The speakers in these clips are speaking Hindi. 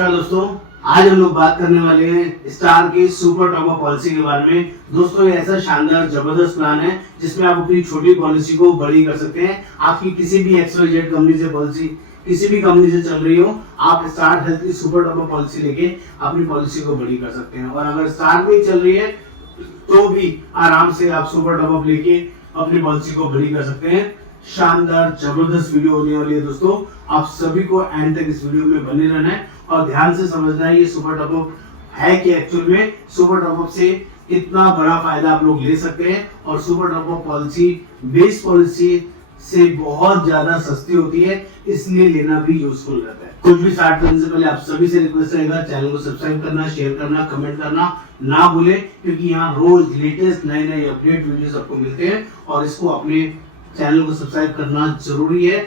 नमस्कार दोस्तों, आज हम लोग बात करने वाले हैं स्टार की सुपर टॉप अप पॉलिसी के बारे में। दोस्तों ये ऐसा शानदार जबरदस्त प्लान है जिसमें आप अपनी छोटी पॉलिसी को बड़ी कर सकते हैं। आपकी किसी भी XYZ कंपनी से पॉलिसी किसी भी कंपनी से चल रही हो, आप स्टार हेल्थ की सुपर टॉप अप पॉलिसी लेके अपनी पॉलिसी को बड़ी कर सकते हैं। और अगर स्टार में चल रही है तो भी आराम से आप सुपर टॉप अप लेके अपनी पॉलिसी को बड़ी कर सकते हैं। शानदार जबरदस्त वीडियो होने वाली है दोस्तों, आप सभी को एंड तक इस वीडियो में बने रहना है और ध्यान से समझना है ये सुपर टॉप अप है कि एक्चुअल में सुपर टॉप अप से इतना बड़ा फायदा आप लोग ले सकते हैं। और super top up policy base policy से बहुत ज्यादा सस्ती होती है, इसलिए लेना भी यूजफुल रहता है। कुछ भी स्टार्ट करने से पहले आप सभी से रिक्वेस्ट रहेगा, चैनल को सब्सक्राइब करना, शेयर करना, कमेंट करना ना भूले, क्योंकि यहाँ रोज लेटेस्ट नए नए अपडेट वीडियोस आपको मिलते हैं और इसको अपने चैनल को सब्सक्राइब करना जरूरी है,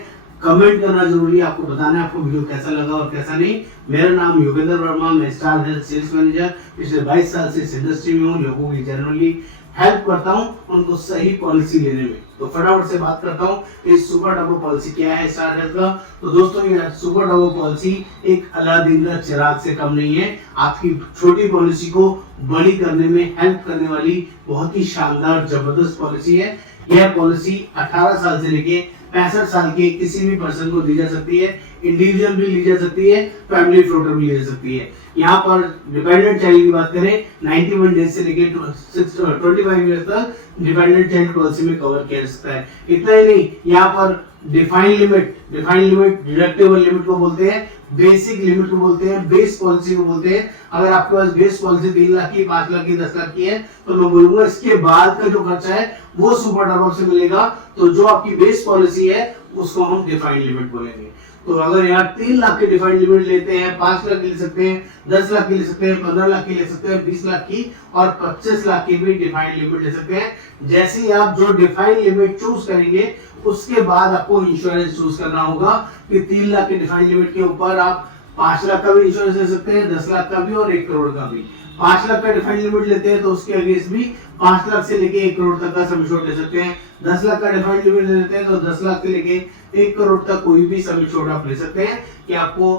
कमेंट करना जरूरी है, आपको बताना है आपको वीडियो कैसा लगा और कैसा नहीं। मेरा नाम योगेंद्र वर्मा, मैं स्टार हेल्थ सेल्स मैनेजर पिछले 22 साल से इस इंडस्ट्री में हूँ। लोगों की जनरली हेल्प करता हूँ उनको सही पॉलिसी लेने में। तो फटाफट से बात करता हूँ इस सुपर टॉप अप पॉलिसी क्या है स्टार हेल्थ का। तो दोस्तों ये सुपर टॉप अप पॉलिसी एक अलादीन का चिराग से कम नहीं है। आपकी छोटी पॉलिसी को बड़ी करने में हेल्प करने वाली बहुत ही शानदार जबरदस्त पॉलिसी है। यह पॉलिसी 18 साल से लेके 65 साल के किसी भी पर्सन को दी जा सकती है। इंडिविजुअल भी ली जा सकती है, फैमिली फ्लोटर भी ली जा सकती है। यहाँ पर डिपेंडेंट चाइल्ड की बात करें 91 डेज से लेके 25 ईयर्स तक डिपेंडेंट चाइल्ड पॉलिसी में कवर किया जा सकता है। इतना ही नहीं, यहाँ पर डिफाइंड लिमिट डिडक्टेबल लिमिट को बोलते हैं, बेसिक लिमिट को बोलते हैं, बेस पॉलिसी को बोलते हैं। अगर आपके पास बेस पॉलिसी 3 लाख की, 5 लाख की, 10 लाख की है तो मैं बोलूंगा इसके बाद का जो खर्चा है वो सुपर टॉप अप से मिलेगा। तो जो आपकी बेस पॉलिसी है उसको हम डिफाइंड लिमिट बोलेंगे। तो अगर यहाँ 3 लाख की डिफाइंड लिमिट लेते हैं, 5 लाख की ले सकते हैं, 10 लाख की ले सकते हैं, 15 लाख की ले सकते हैं, 20 लाख की और 25 लाख की भी डिफाइंड लिमिट ले सकते हैं। जैसे ही आप जो डिफाइंड लिमिट चूज करेंगे उसके बाद आपको इंश्योरेंस चूज करना होगा कि 3 लाख की डिफाइंड लिमिट के ऊपर आप 5 लाख का भी इंश्योरेंस ले सकते हैं, 10 लाख का भी और 1 करोड़ का भी। 5 लाख का डिफाइंड लिमिट लेते हैं तो उसके अगेंस्ट भी 5 लाख से लेके 1 करोड़ तक का सम इंश्योर्ड ले सकते हैं। 10 लाख का डिफाइंड लिमिट लेते हैं तो 10 लाख से लेके 1 करोड़ तक कोई भी सम इंश्योर्ड आप ले सकते हैं कि आपको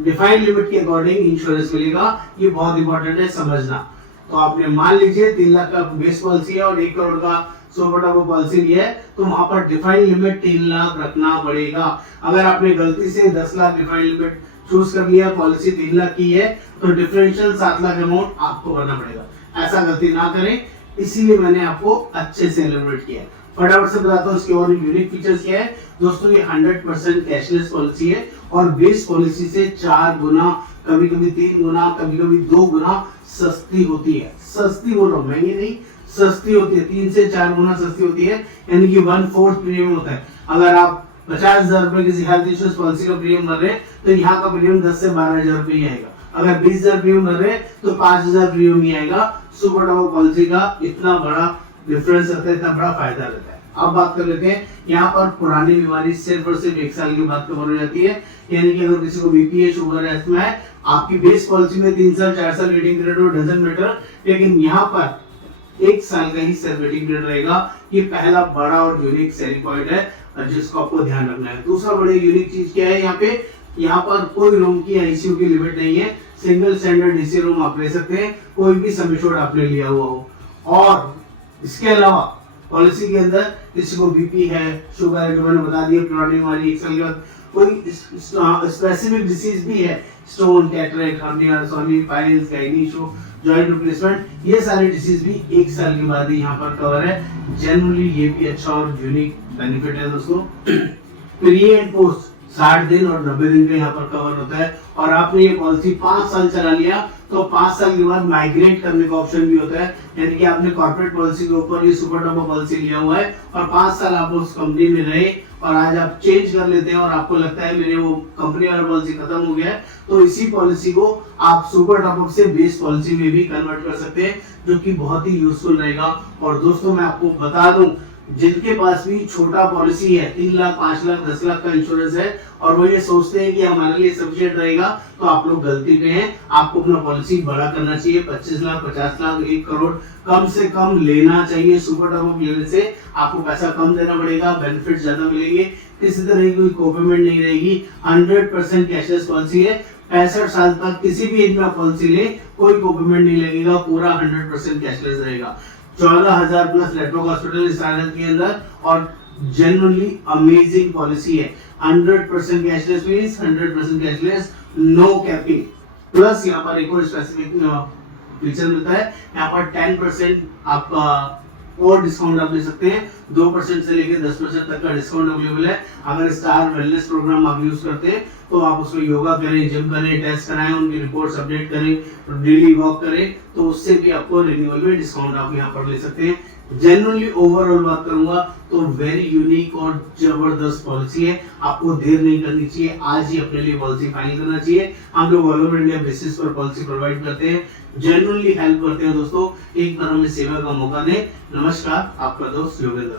डिफाइंड लिमिट के अकॉर्डिंग इंश्योरेंस मिलेगा। ये बहुत इंपॉर्टेंट है समझना। तो आपने मान लीजिए 3 लाख का बेस पॉलिसी है और 1 करोड़ का सुपर टॉप अप पॉलिसी लिया है तो वहां पर डिफाइंड लिमिट 3 लाख रखना पड़ेगा। अगर आपने गलती से 10 लाख डिफाइंड लिमिट चूज कर लिया, पॉलिसी 3 लाख की है तो डिफरेंशियल 7 लाख अमाउंट आपको भरना पड़ेगा। ऐसा गलती ना करें, इसीलिए मैंने आपको अच्छे से एलिमिनेट किया है। फटाफट से बताता हूँ इसके और यूनिक फीचर्स क्या है। दोस्तों ये 100% कैशलेस पॉलिसी है और बेस पॉलिसी से 4 गुना, कभी कभी 3 गुना, कभी कभी 2 गुना सस्ती होती है। सस्ती बोल रहा हूँ, महंगी नहीं, सस्ती होती है। 3 से 4 गुना सस्ती होती है, यानी कि 1/4 प्रीमियम होता है। अगर आप 50,000 रुपए किसी हेल्थ इंश्योरेंस पॉलिसी का प्रीमियम भर रहे हैं तो यहाँ का प्रीमियम 10 से 12,000 रुपए ही आएगा। अगर 20,000 प्रीमियम भर रहे हैं तो 5,000 प्रीमियम ही आएगा। सुपर टॉप अप पॉलिसी का इतना बड़ा डिफरेंस रहता है, इतना बड़ा फायदा रहता है। अब बात कर लेते हैं, यहाँ पर पुरानी बीमारी सिर्फ और सिर्फ 1 साल के बाद कवर हो जाती है। यानी कि अगर किसी को बीपी है, शुगर है, अस्थमा है, आपकी बेस पॉलिसी में 3 साल 4 साल वेटिंग पीरियड हो, डजंट मैटर, लेकिन यहाँ पर 1 साल का ही सिर्फ वेटिंग पीरियड रहेगा। ये पहला बड़ा और यूनिक सेलिंग पॉइंट है जिसको आपको ध्यान रखना है। दूसरा बड़ी यूनिक चीज क्या है, यहाँ पे यहाँ पर कोई रूम की आईसीयू की लिमिट नहीं है। सिंगल स्टैंडर्ड डीसी रूम आप ले सकते हैं, कोई भी सम इंश्योर्ड आपने लिया हुआ हो। और इसके अलावा पॉलिसी के अंदर किसी को बीपी है, शुगर है, जो मैंने बता दिया, पुरानी बीमारी 1 साल के बाद, कोई स्पेसिफिक डिसीज भी है, स्टोन, कैटरेक्ट, हर्निया, सोनी, piles, gynae issue, joint replacement, ये सारे डिसीज भी 1 साल के बाद ही यहाँ पर कवर है। जनरली ये भी अच्छा और यूनिक बेनिफिट है दोस्तों। प्री एंड पोस्ट 60 दिन और 90 दिन का यहाँ पर कवर होता है। और आपने ये पॉलिसी 5 साल चला लिया तो 5 साल के बाद माइग्रेट करने का ऑप्शन भी होता है। यानी कि आपने कॉर्पोरेट पॉलिसी के ऊपर ये सुपर टॉप अप पॉलिसी लिया हुआ है और 5 साल आप उस कंपनी में रहे और आज आप चेंज कर लेते हैं और आपको लगता है मेरे वो कंपनी वाला पॉलिसी खत्म हो गया है, तो इसी पॉलिसी को आप सुपर टॉप अप से बेस पॉलिसी में भी कन्वर्ट कर सकते हैं, जो कि बहुत ही यूजफुल रहेगा। और दोस्तों मैं आपको बता दूं, जिनके पास भी छोटा पॉलिसी है, 3 लाख, 5 लाख, 10 लाख का इंश्योरेंस है और वो ये सोचते हैं कि हमारे लिए सफिशिएंट रहेगा, तो आप लोग गलती पे हैं। आपको अपना पॉलिसी बड़ा करना चाहिए। 25 लाख, 50 लाख, 1 करोड़ कम से कम लेना चाहिए। सुपर टॉप अप लेने से आपको पैसा कम देना पड़ेगा, बेनिफिट ज्यादा मिलेंगे, किसी तरह की कोई कोपेमेंट नहीं रहेगी। 100% कैशलेस पॉलिसी है। 65 साल तक किसी भी एज में आप पॉलिसी ले, कोई कॉम्प्लीमेंट नहीं लगेगा, पूरा 100% कैशलेस रहेगा। 14,000 प्लस नेटवर्क हॉस्पिटल इस आनंद के अंदर, और genuinely amazing पॉलिसी है। 100% cashless means 100% cashless, no capping. Plus यहाँ पर एक और स्पेसिफिक फीचर मिलता है, यहाँ पर 10% आपका और डिस्काउंट आप ले सकते हैं। 2% से लेकर 10% तक का डिस्काउंट अवेलेबल है। अगर स्टार वेलनेस प्रोग्राम आप यूज करते हैं तो आप उसमें योगा करें, जिम करें, टेस्ट कराएं, उनकी रिपोर्ट्स अपडेट करें, डेली वॉक करें, तो उससे भी आपको रिन्यूअल में डिस्काउंट आप यहाँ पर ले सकते हैं। जेन्युइनली ओवरऑल बात करूंगा तो वेरी यूनिक और जबरदस्त पॉलिसी है। आपको देर नहीं करनी चाहिए, आज ही अपने लिए पॉलिसी फाइनल करना चाहिए। हम लोग ऑल ओवर इंडिया बेसिस पर पॉलिसी प्रोवाइड करते हैं, जेन्युइनली हेल्प करते हैं दोस्तों। एक बार हमें सेवा का मौका दें। नमस्कार, आपका दोस्त योगेंद्र।